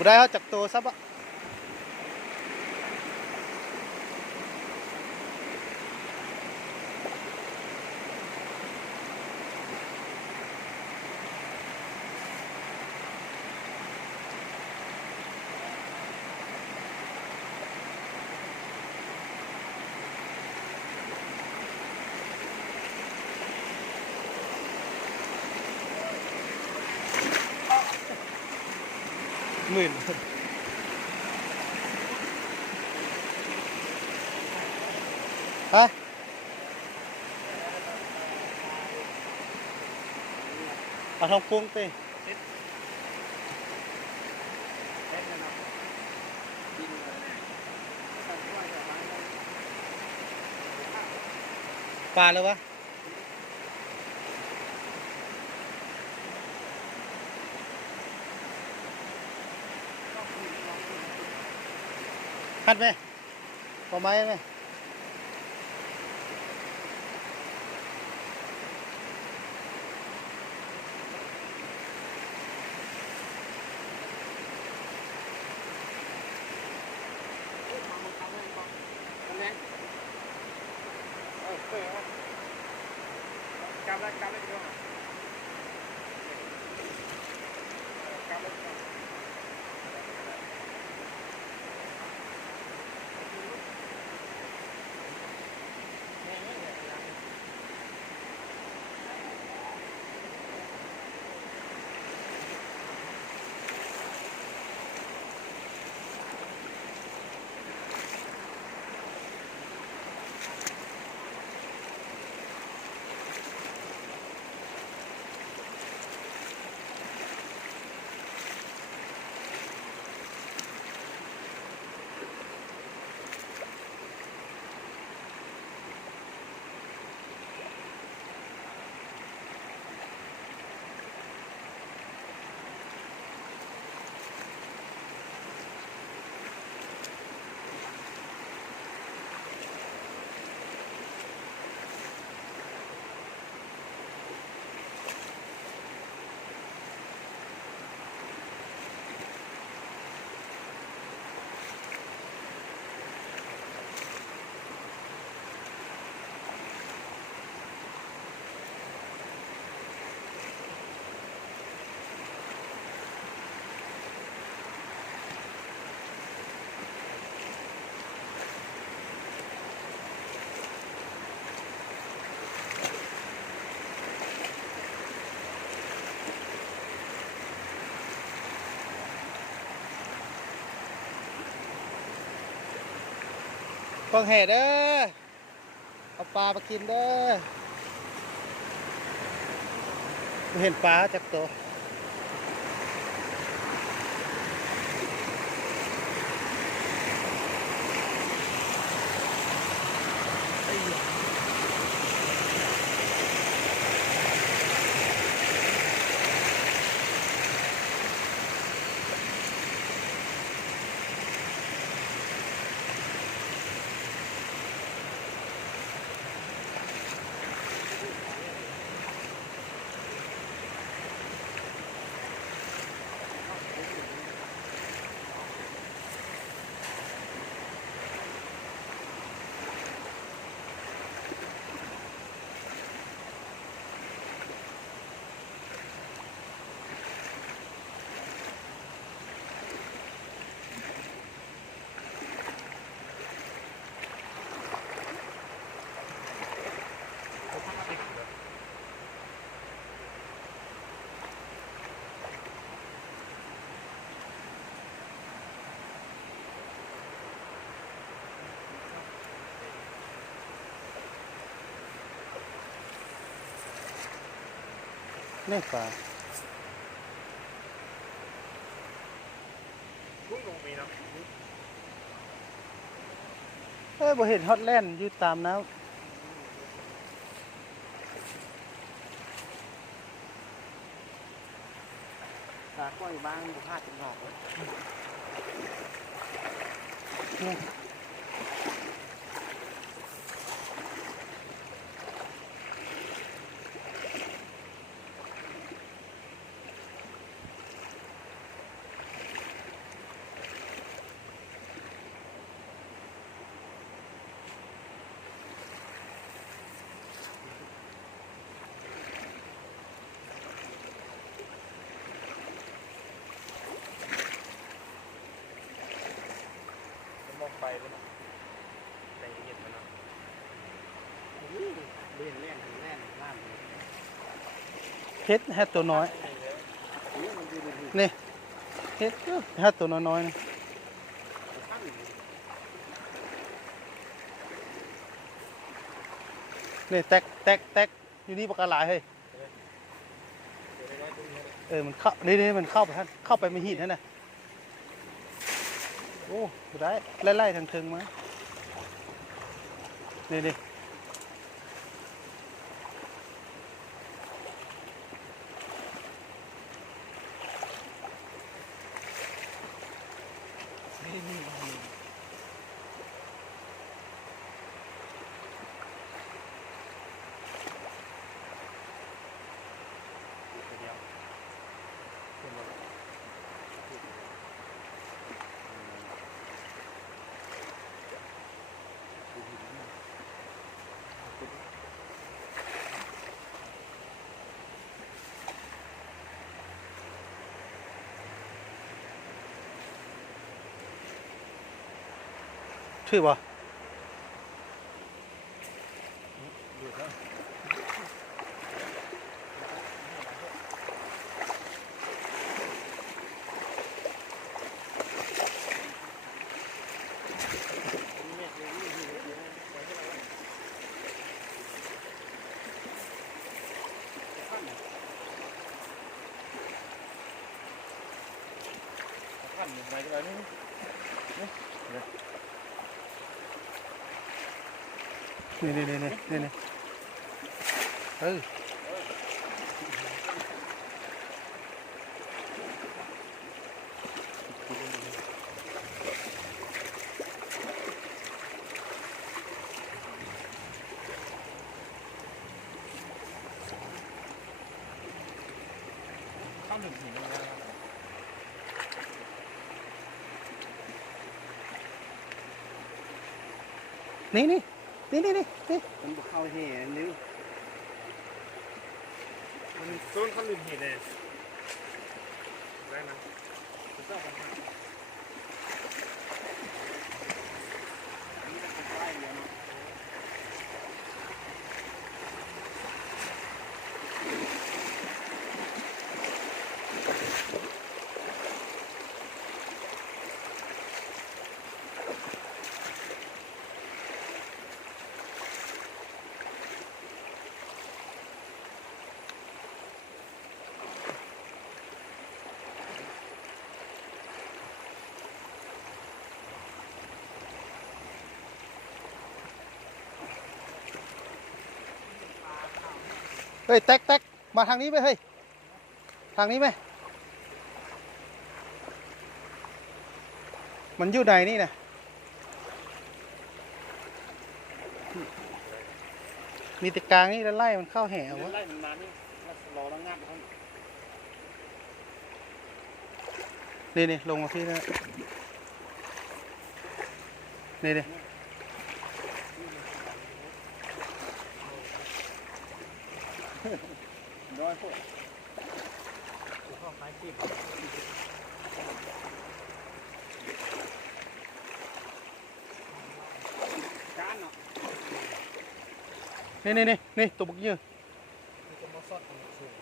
บ่ได้เขาจักโตซับอะหมื่นฮะเอาทองปุ้งเต้ปลาแล้ววะคัดไหมพอไหมไหมจับเลยดีกว่าจับเลยกองแห่เด้อเอาปลามากินเด้อบ่เห็นปลาจักโตนี่ปลา กุ้งลงมีเนาะ บ่เห็นฮอตแลนด์อยู่ตามน้ำ ตากล้วยบ้างบุพาจังหอกเลย เ เลยนะแต่เห็นมันเนาะ เล่นแล่นถึงแล่นล่ามเลย เฮ็ดแฮดตัวน้อย นี่มันอยู่ในหู นี่เฮ็ดแฮดตัวน้อยๆนี่ ตั้ง นี่แตกอยู่นี่ปากกาหลายเฮ้ยมันเข้านี่มันเข้าไปท่านเข้าไปไม่หินนั่นน่ะโอ้บ่ได้ไล่ๆทางเทิงมานี่ชื่อบ่ ขั้นหนึ่งไปที่ไหนนี่ นี่ข้าวหนึ่งหินนะ นี่ มันบุกเข้าแห่นิ้ว มันโซนข้าวหนึ่งหินเลยได้นะผมชอบมันมาก นี่มันเป็นไร่เลยเนาะ เฮ้ยแตกมาทางนี้ไหมเฮ้ยทางนี้ไหมมันอยู่ไหนนี่นะมีแต่กลางนี่แล้วไล่มันเข้าแห่เอาวะ ไล่มันมานี่รอแล้วงับเขา นี่ลงมาที่นี่นี่ ร้อยพวก ข้าวไม้ขีด การเนาะ นี่ตัวบุกยืน มันจะมาซอดตรงสูง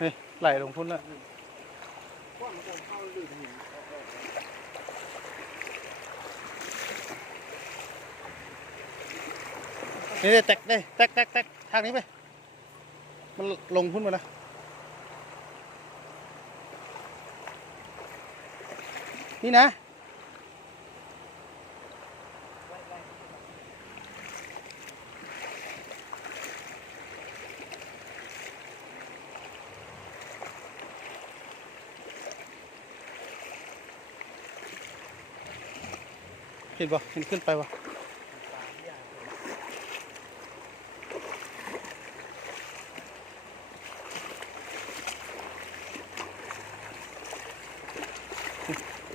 นี่ไหลลงพุ่นแล้ว พวกมันจะเข้าลื่นหินนี่แตกทางนี้ไปมันลงพุ่นมาแล้วนี่นะเห็นป่ะเห็นขึ้นไปป่ะ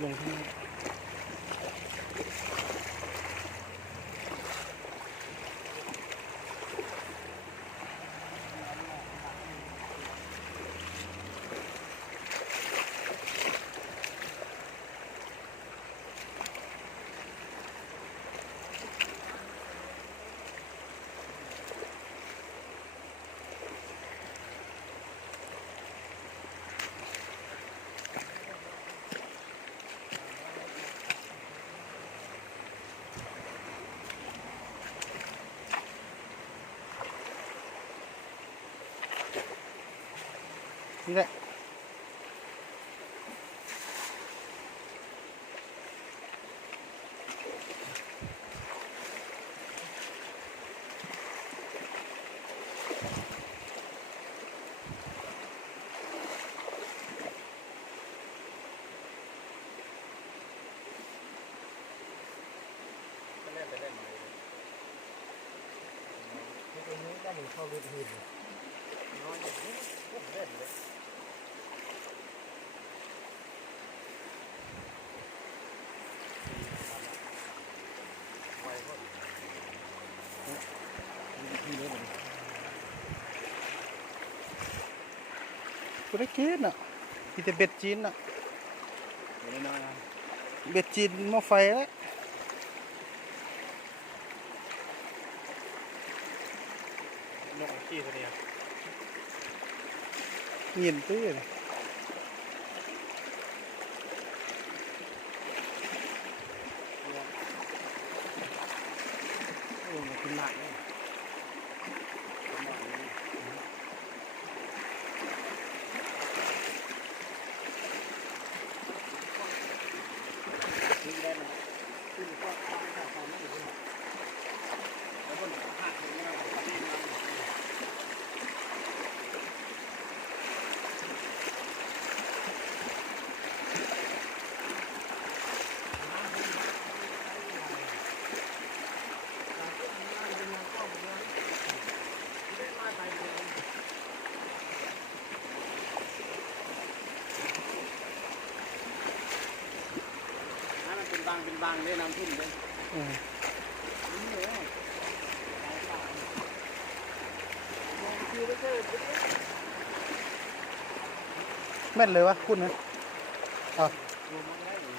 ลงข้างล่าง นี่แหละก็เล่นไปเล่นมาเลยนี่ตรงนี้ได้ถึงเข้าลึกหินน้อยอย่างนี้เล่นเลยไวหมดนี่เลย กูได้กินอ่ะมีแต่เบ็ดจีนอ่ะ ไม่น้อยนะ เบ็ดจีนหม้อไฟแล้ว นกขี้ตัวเนี้ย เงียนตื้อเลย โอ้มันขึ้นหนักเลยขึ้นได้ไหมขึ้นก็ทำได้ทำไม่ได้แล้วบนหักนี่เราทำได้ไหม มันเป็นบางได้น้ำทุ่มเลย อืมแม่นเลยวะคุณนะอ๋อ รวมมันได้เลย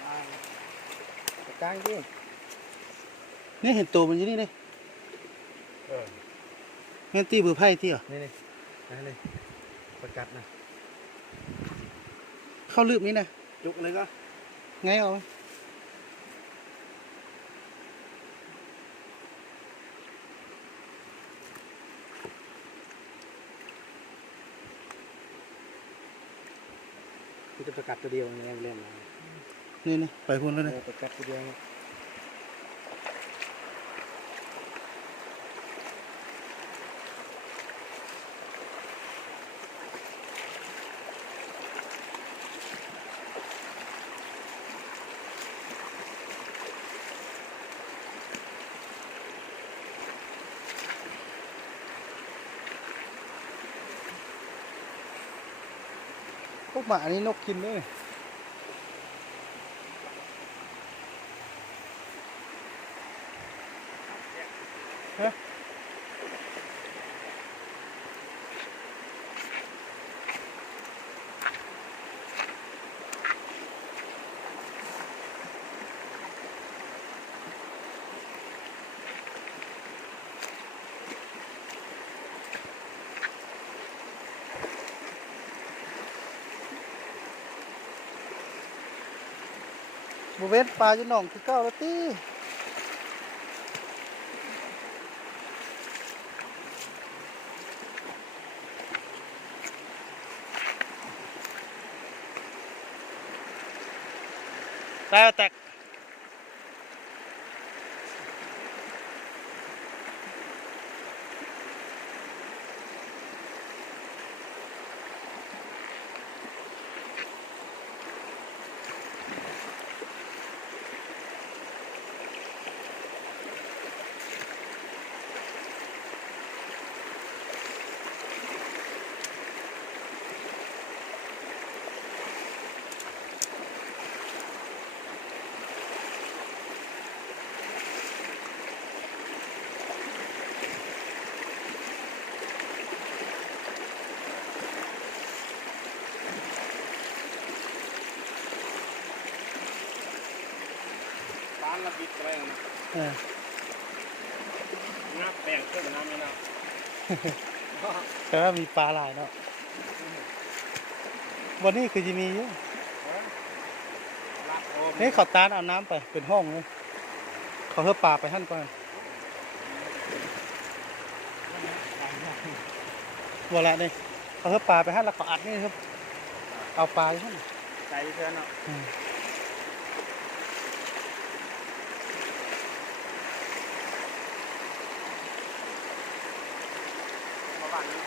กลาง กลางดินี่เห็นตัวมันอยู่นี่เลย งั้นตีเบอร์ไพ่ที่เหรอ นี่นี่นั่นเลยประกัดนะ เข้าลืบนี้นะ จุกเลยก็ ไงเอาไหม คือจะประกัดตัวเดียวไงเล่นมา นี่ไปพุ่นแล้วนะ ประกัดตัวเดียว พวกหมานี่นกกินด้วย ฮะบเวนปลาจะหน่องคือเก้าแล้วตีได้แตกร้านละบิดอะไรนะ งับแบ่งขึ้นน้ำไม่น่า แต่ว่ามีปลาหลายเนาะวันนี้คือจะมีเยอะ ละโอม นี่เขาตานเอาน้ำไปเป็นห้องเลยเขาเพื่อปลาไปหั่นก่อนวละนี่เขา เอาเฮือปลาไปให้แล้วก็อัดนี่ครับเอาปลาขึ้น ใจเพื่อนเนาะมาบ้านนี้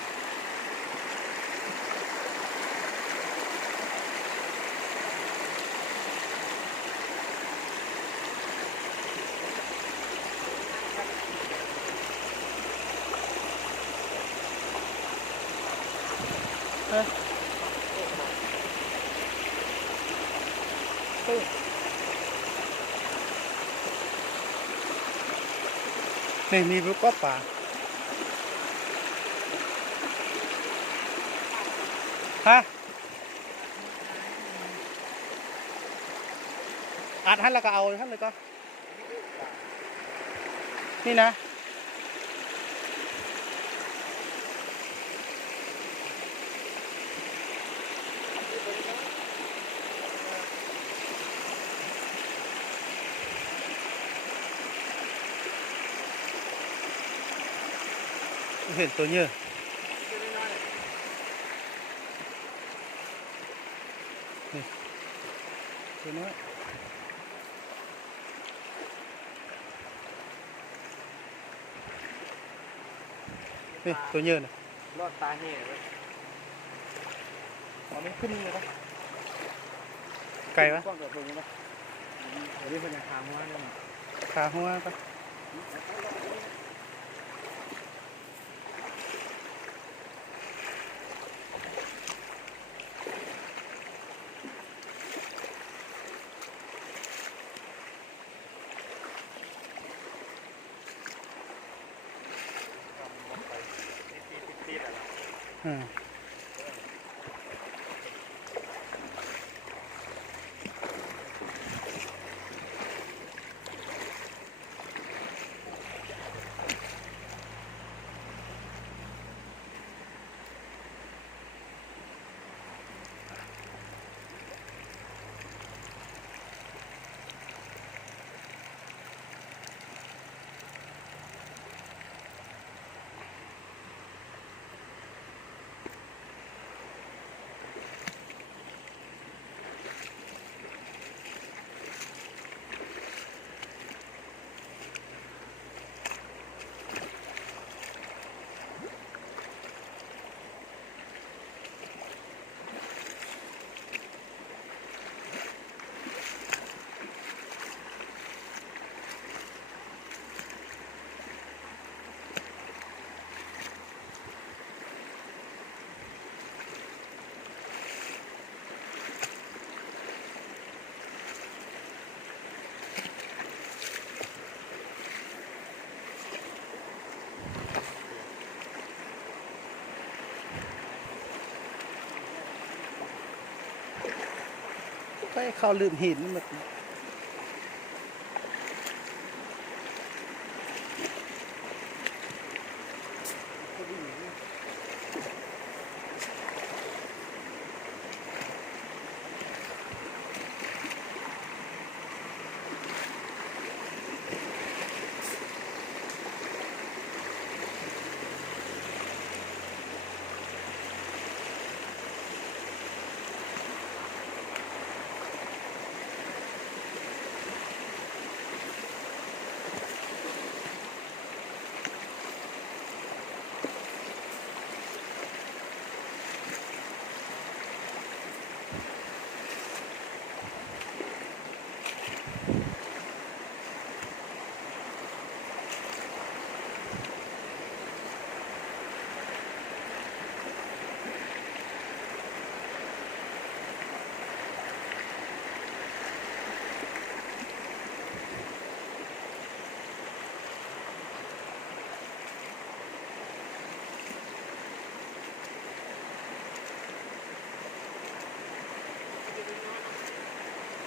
นี่มีลูกก็ปลาฮะอัดให้แล้วก็เอาท่านเลยก็นี่นะเห็นตัวเยอะนี่ตัวน้อยนี่ตัวเยอะนะ รอดตาแห่เลย เอาไม่ขึ้นเลยปะ ไก่ปะ กล้องเกิดตรงนี้ปะ เดี๋ยวนี้เป็นยังทางว่าเนี่ย ขาหัวปะตีดอะไร อืมก็ให้เขาลืมหินหมด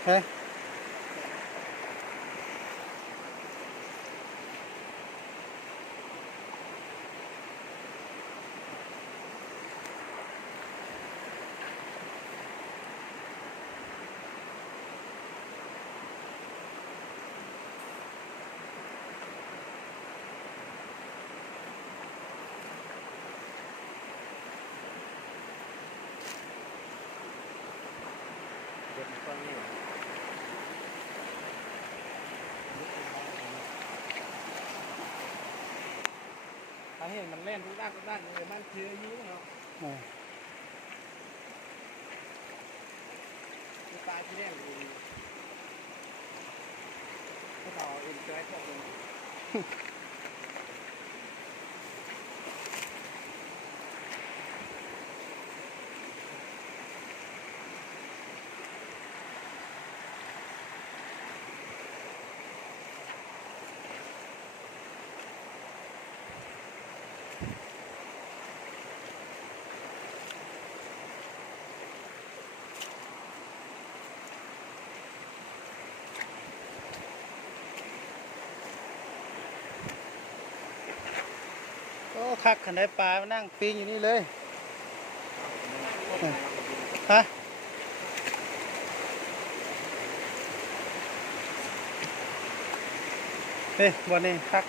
เฮ้ย ถ้าเห็นมันเล่นทุกด้านเลยมันเทียยิ้มเนาะ อ่า คือตาที่แดงดูดีถ้าเราเอ็นจอยพวกนี้ โอ้คักขันได้ปลามานั่งปิ้งอยู่นี่เลยฮะเฮ้ยวันนี้คัก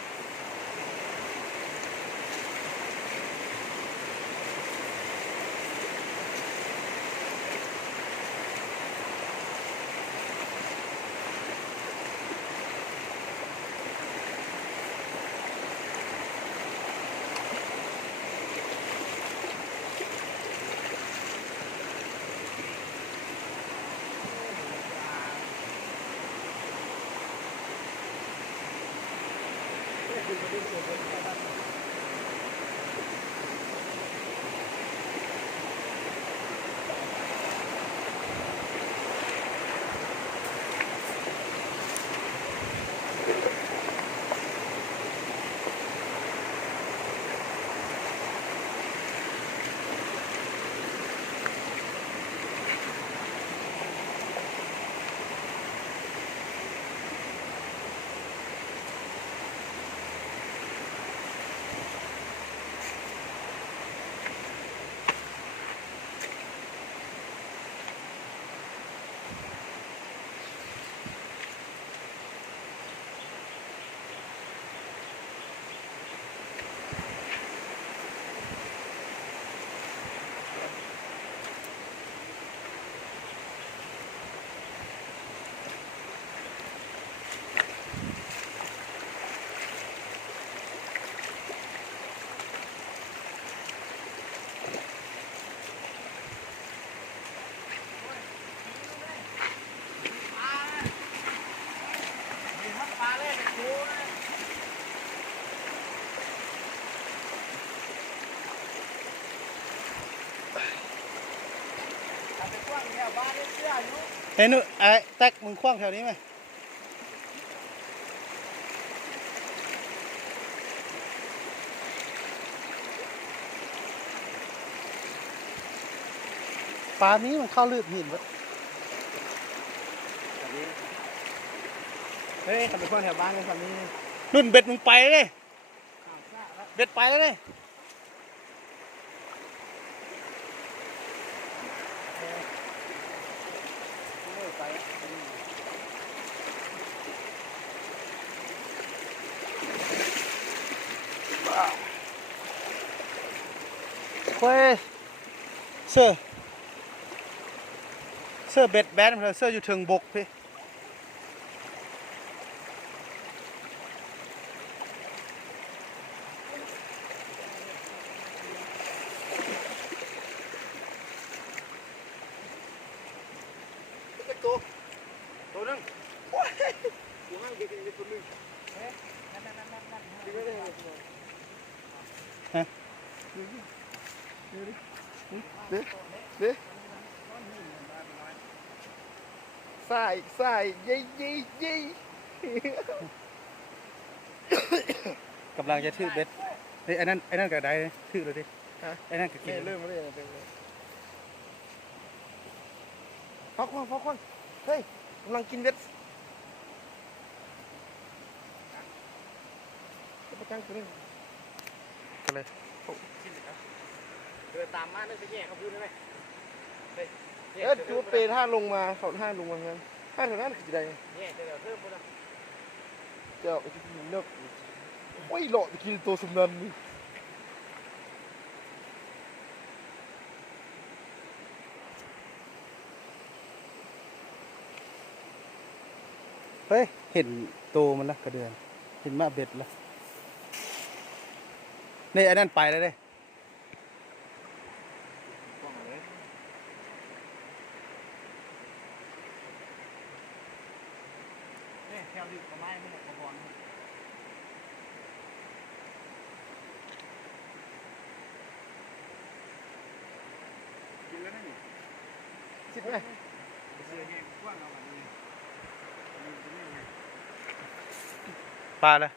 เฮ้ยนุไอ้แท็กมึงคว้างแถวนี้ไหมปลานี้มันเข้าลืบหินวะ เฮ้ยขับไปคนแถวบ้านกันแบบนี้ นุ่นเบ็ดมึงไปเลย ข่าวซ่าแล้ว เบ็ดไปแล้วเลย เลิกไป เฮ้ยเสื้อเบ็ดแบนเสื้ออยู่ถึงบกพี่ตัวนึง กูให้เด็กๆคนนึงเฮ้ยนั่นดูไม่ได้เลยใส่เย่เย่ กำลังจะถือเบ็ดเฮ้ยไอ้นั่นกับได้ถือเลยดิไอ้นั่นกับกิน เริ่มเลยพักว่างเฮ้ยกำลังกินเบ็ดประกันตัวนึง กันเลย เดินตามมาเนื่องจากแย่เขาพูดได้ไหมตัวเปย์ท่าลงมาเขาท่าลงมางั้นท่าแถวนั้นคืออะไรแย่เดี๋ยวเพิ่มพูดนะเจ้าไอ้ที่เลิกโอ้ยหล่อจะกินตัวสำนันนี่ เฮ้ยเห็นโตมันละกระเดือนเห็นมาเบ็ดละ นี่อันนั้นไปแล้วเด้ กว้างเลยนี่แถวดึกประมาณนี้กระบอกนี่กินแล้วนี่คิดไหมเสือเนี่ยกว้างเอาแบบนี้ปลาเลย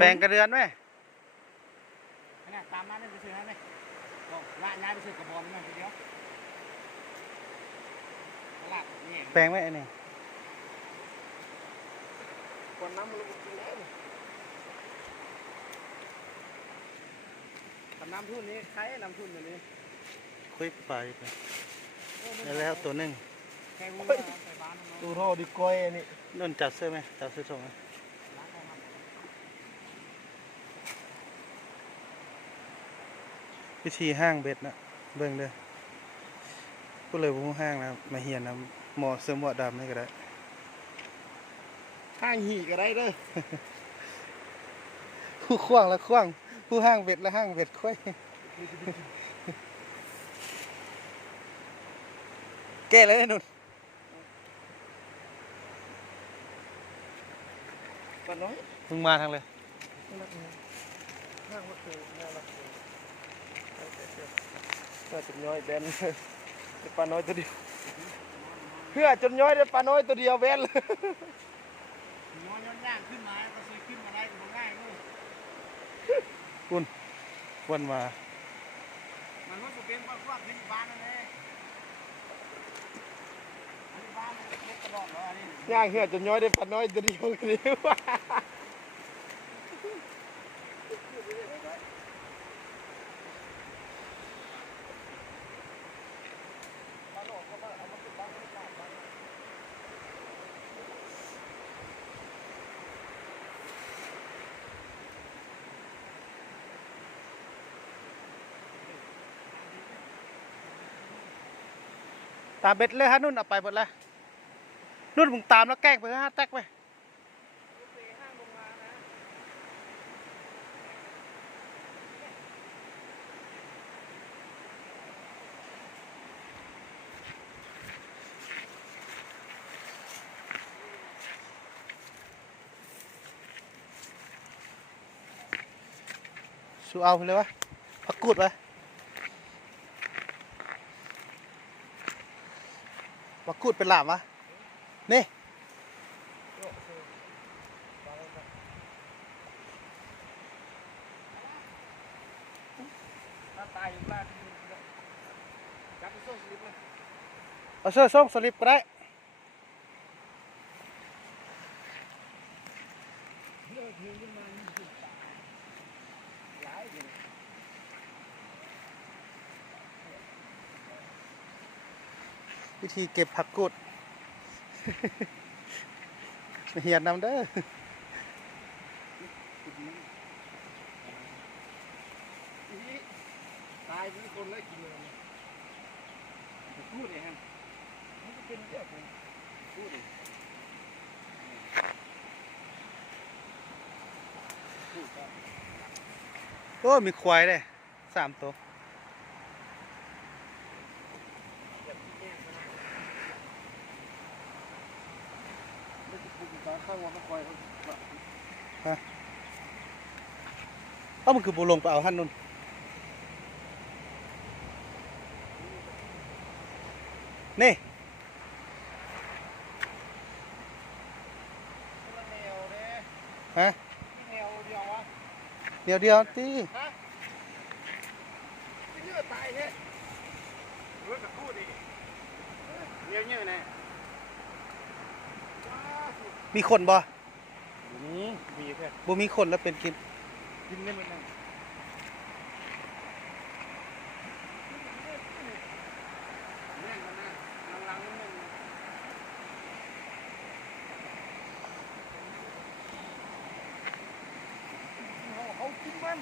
แปลงกระเดือนไหม นี่ตามมาเนี่ยไปซื้อให้ไหมบอกละย้ายไปซื้อกระบอกนี่มาทีเดียวตลาดนี่ แปลงไหมไอ้นี่ ก่อนน้ำมันลงกินแล้วน้ำทุนนี้ใครน้ำทุนอยู่นี้ คุยไปแล้วตัวหนึ่ง แค่รู้ว่าใส่บ้านน้องดูท่อดีก้อยนี่ นุ่นจับเสื้อไหมจับเสื้อส่งไหมวิธีห้างเบ็ดนะเบิ่งเด้อก็เลยว่าห้างนะมาเฮียนนะหมอเสื้อหมวดดำนี่ก็ได้ ห้างหีก็ได้เด้อ ผู้ขว้างละขว้างผู้ห้างเบ็ดละห้างเบ็ดค่อยแก้เลยนุ่น ปลาน้อย มึงมาทางเลย ห้างก็คือน่ารักเลยเพื่อจนย้อยแบนได้ปลาน้อยตัวเดียวเพื่อจนย้อยได้ปลาน้อยตัวเดียวแบนเลยน้อยย้อนย่างขึ้นมาก็ซื้อขึ้นมาได้ก็ง่ายเลย วันมา มันก็เป็นว่าพวกที่บ้านนั่นเองบ้านเล็กตลอดเลยอันนี้ย่างเหือจนย้อยได้ปลาน้อยตัวเดียวกันดีว่าตามเบ็ดเลยฮะนุ่นเอาไปหมดแล้วนุ่นมึงตามแล้วแกล้งไปฮะแตกไปสู้เอาไปเลยวะพักกูดไปพักกูดเป็นหลามวะนี่ ตายอยู่บ้านจับไปส่งสลิปเลย เอาเสื้อส่งสลิปก็ได้วิธีเก็บผักกูด เหียนนำเด้อ ตายทุกคนเลยกินเลยพูดเลยฮะมันจะเป็นเรื่องของพูดเลย โอ้มีควายเลย3 ตัวเอามันคือบุลงไปเอาหันนุ่นนี่ฮะเดียวตี เยอะตายแท้เลือดกับพูดดิเยอะๆนะ มีคนบ่ มีแค่ บ่มีคนแล้วเป็นกิน กินได้เหมือนกันเขากินมัน เ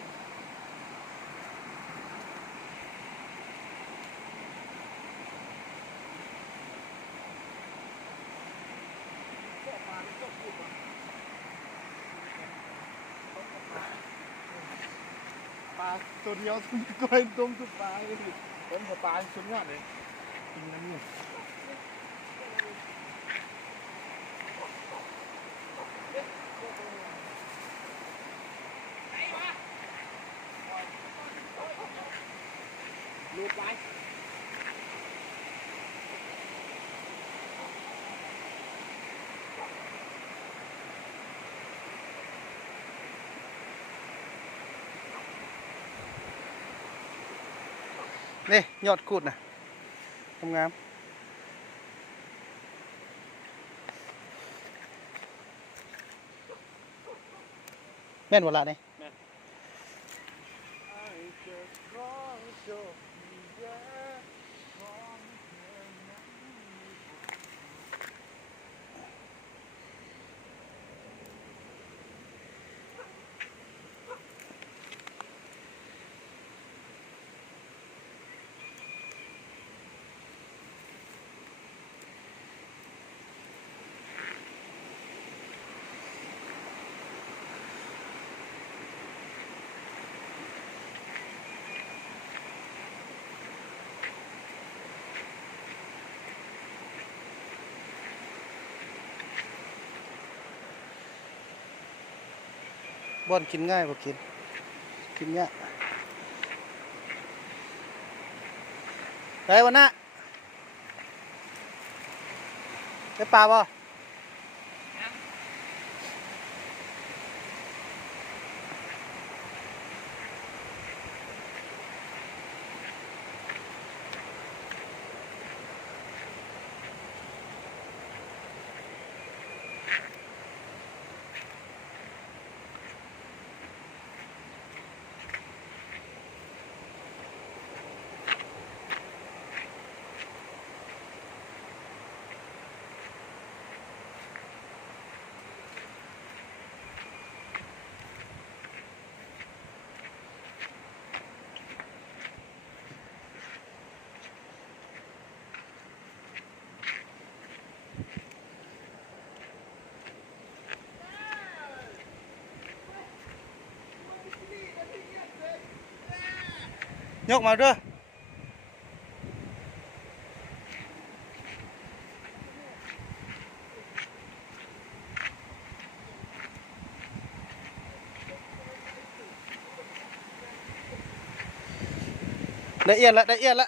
ตัวเดียวก็เป็นต้มทุกปลาเลยต้มกับปลาสุดยอดเลยกินน้ำนี่ลูดไป นี่ยอดกูดนะงามแม่นเวลาเนี่ยบอนกินง่ายกว่ากินเนี้ยไปวันน่ะได้ปลาบ่ยกมาเด้อได้เอียนละได้เอียนละ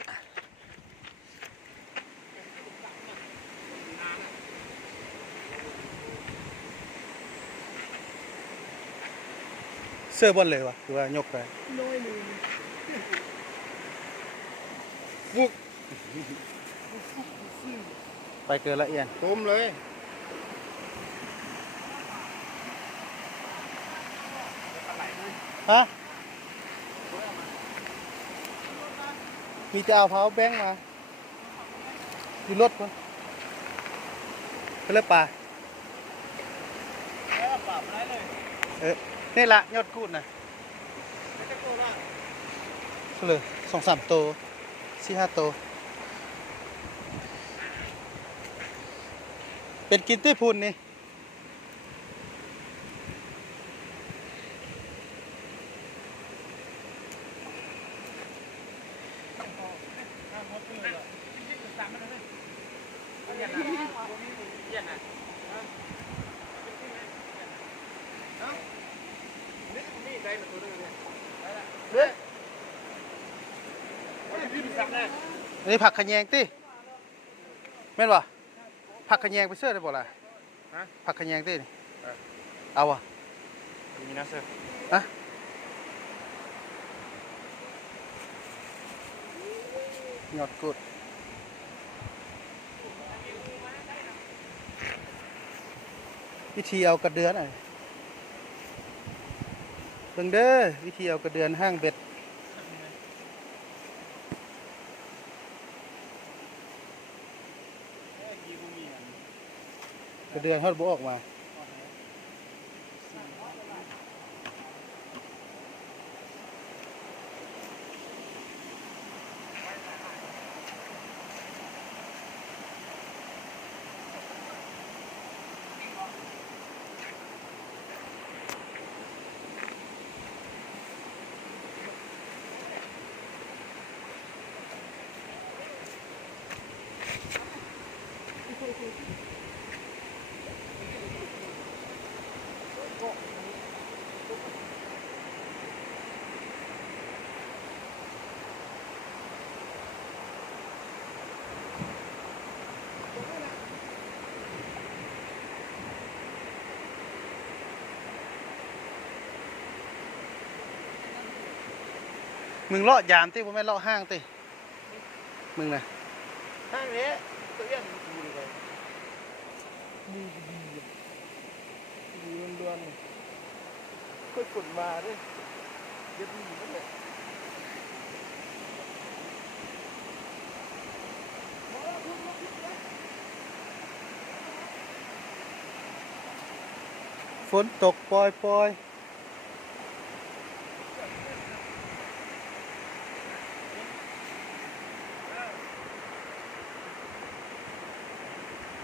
เสื้อบอลเลยวะคือว่ายกไป น้อยหนึ่ง ไปเกินละเอียน ต้มเลย ฮะมีจะเอาเผาแบงค์มาอยู่รถคนไปเลยป่า แล้วปรับได้เลย นี่ละยอดกูดนะ ไม่จะโกรธละ เลย2-3 ตัว4-5 ตัวเป็นกินตุ้ยพูนนี่อันนี้ผักขะแยงติแม่นบ่ผักขะแยงไปเสื้อได้บ่ล่ะผักขะแยงตินี่เอาอ่ะ มีนะเซอร์ ฮะยอดกุดวิธีเอากระเดือนเบิ่งเด้อวิธีเอากระเดือนห้างเบ็ดกระเดือนเขาบ่ออกมา มึงเลาะยามติบ่แม่นเลาะห้างติมึงน่ะ ห้างนี้ตัวเอี้ยนดูเลยดีดีเรือนๆค่อยกดมาด้วยเดี๋ยวดีนั่นแหละ ฝนตกปล่อย